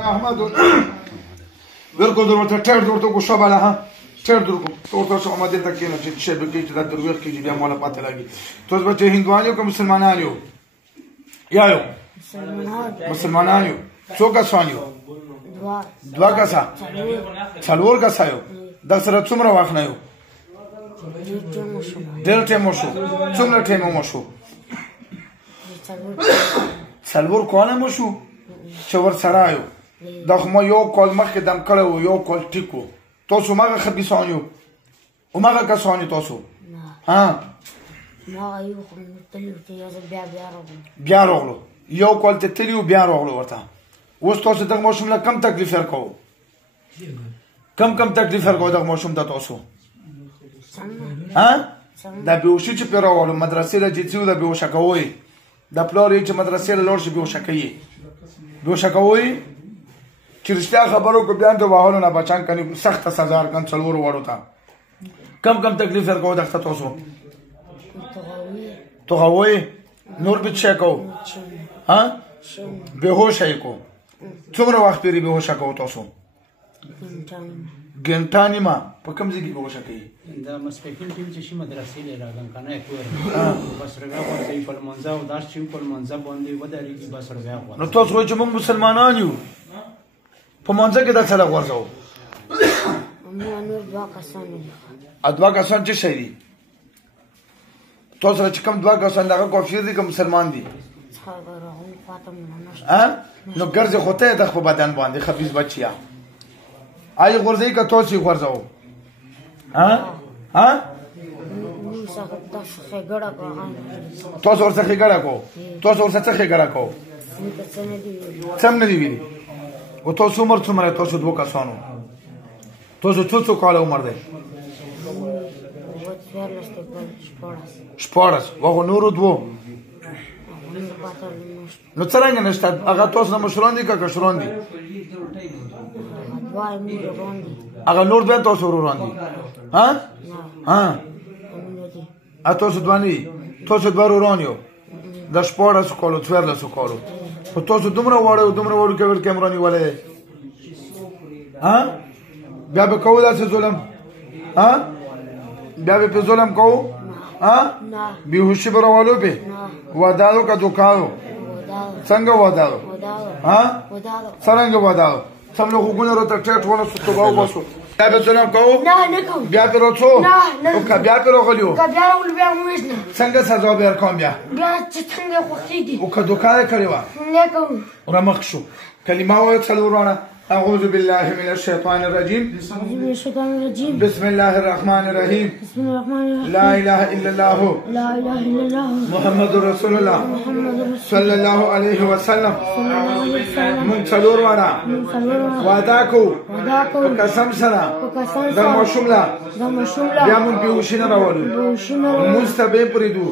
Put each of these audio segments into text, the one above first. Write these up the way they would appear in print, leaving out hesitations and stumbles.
احمد ورکو درته ټیر درته کو شباله ها ټیر درکو ورته شو ما دې تکې نه چې شبکې چې د درویخ کې بیا مولا پاتې لګي توس بچ هندوانو کوم مسلمانانو یا یو مسلمانانو څو کسان یو دوا کسا څلور کسا یو د سره څومره وخت نه یو ډېر ټیم شو څومره ټیم مو شو څلور کاله مو شو چې ور سره یو دا خو ما یو کال مخکې دم کړی و یو کال ټیک و تاسو هماغه خبیثان یو هماغه کسان یو تاسو ها بیا راغلو یو کال ته تللي و بیا راغلو ورته اوس تاسو دغه ماشوم له کم تکلیف ورکوو کم تکلیف ورکوو دغه ماشوم ته تاسو ها دا بېهوشي چې پرې راغلو مدرسې له چې ځي د بېهوشه کوئ د پلار یې چې مدرسې له لاړ شي بېهوشه کوي بېهوشه کوئ چې رښتیا خبرو کو بیان ته وهلو نه بچان کني سخت سزا ورکړم څلور وړو ته کم تکلیف ورکوو دغه تاسو توغوي نور به څه کوو ها بېهوشه یې کو څومره وخت پرې بېهوشه کوو تاسو ګنټه نیمه په کوم ځای کې بېهوشه کوي دا ماسپښین ټیم چې شي مدرسې له راغلم کنه کور بس رګا ورته په منځه او داس چې په منځه باندې ودارېږي بس رګا نو تاسو وایئ چې موږ مسلمانان یو په منځه کې دا څه غورځوو دوه کسان چې شي دي تاسو سره چې کوم دوه کسان دغه کافر دي که مسلمان دي نو ګرځې خو ته یې د خپل بدن باندې خبیث بچیا آی غورځوي که تاسو یې غورځوو تاسو ورڅخه ښېګړه کوو تاسو ورڅخه څه ښېګړه کوو څه هم نه دي ویلي و تاسو عمر څومره تاسو دوه کسانو تاسو څو کاله عمر دی شپاړس وغو نورو دوو نو څرنګه نشته هغه تاسو نه مشران دي که کشران دي هغه نور دوه تاسو وروران دي تاسو دوه نه دي تاسو دوه وروران یو د شپاړسو کالو څوارلسو کالو خو تاسو دومره وړو کې ورکې عمران نیولی دی بیا به کوو داسې ظلم بیا به پې ظلم کوو بېهوشي به راولو پې ودالو که دوکالو څنګه ودالو څرنګه ودالو څمله خوږونه راته ټیټ ونسو توبه وباسو بیا به ظلم کوو بیا پې راڅو او که بیا پې راغلي وو څنګه سزا به ورکوم بیا او که دوکه یې کړې وه رمخ شو کلمه ووایه څلور واړه أعوذ بالله من الشيطان الرجيم بسم الله الرحمن الرحيم لا إله إلا الله محمد رسول الله صلى الله عليه وسلم من څلور واړه وعده کوو په قسم سره د ماشوم له بیا مونږ بېهوشي نه راولو لمونځ ته به یې پرېږدو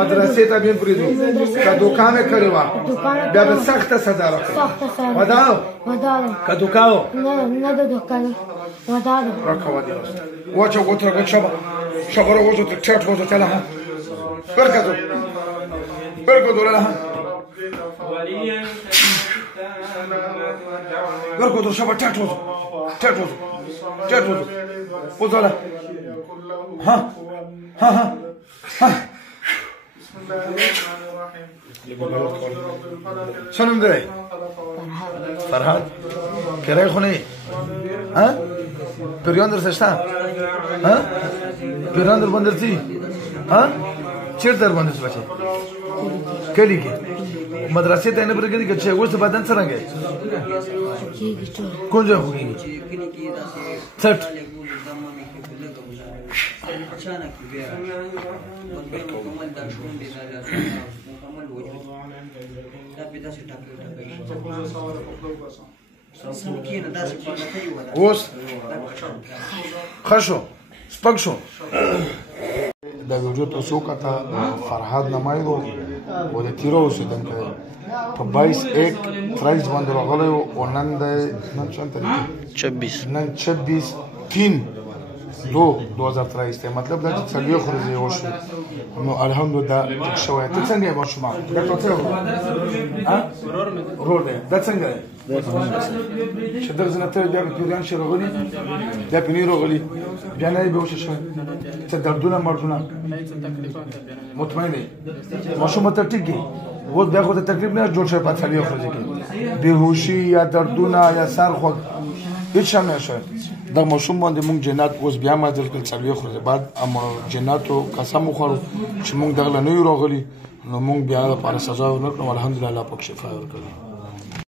مدرسې ته به یې پرېږدو که دوکه مې کړې وه بیا به سخته سزا راکړو که دوکاو نه د دوکاو ودادو راکوا دی واچو غوتره شبا شبره وځو ته ټټ وځو ته له برکو دوله برکو دو شبا ټټ وځو وځوله ها شنو دی فرهاد کرای خو نه پیریان در شته پیریان در باندې ځي چیرته در باندې بچي کلی کې مدرسې ته نه برګري چې اوس بدن څنګه کوم ځای خوږي څټ اوس ښه شو سپک شو دا ویډیو تاسو کته فرهاد نمایدو و د تیرو اوسېدونکی په 22/1 فرایز باندې راغلی و او نن چند تاریخ 26/3/2023 دی مطلب دا چې څلوېښت ورځې وشوې نو الحمدلله ټیک شوی ته څنګه یې ماشومان دا ورور دی دا څنګه دی چې دغه ځنه ته بیا په پیران شي راغلي بیا په نیر راغلي بیا نه به وشه شوی څه دردونه مردونه مطمئن دی ماشوم ته ټیک و بیا خو ته تکلیف نه جوړ شي په څلوي خو ځکه بهوشي یا دردونه یا سر خو هیڅ شم نه شوی دا ماشوم باندې مونږ جنات اوس بیا ما دل کل څلوي خو بعد امر جناتو قسم خورو چې مونږ دغه نه راغلي نو مونږ بیا لپاره سزا ورکړو الحمدلله پاک شفا ورکړو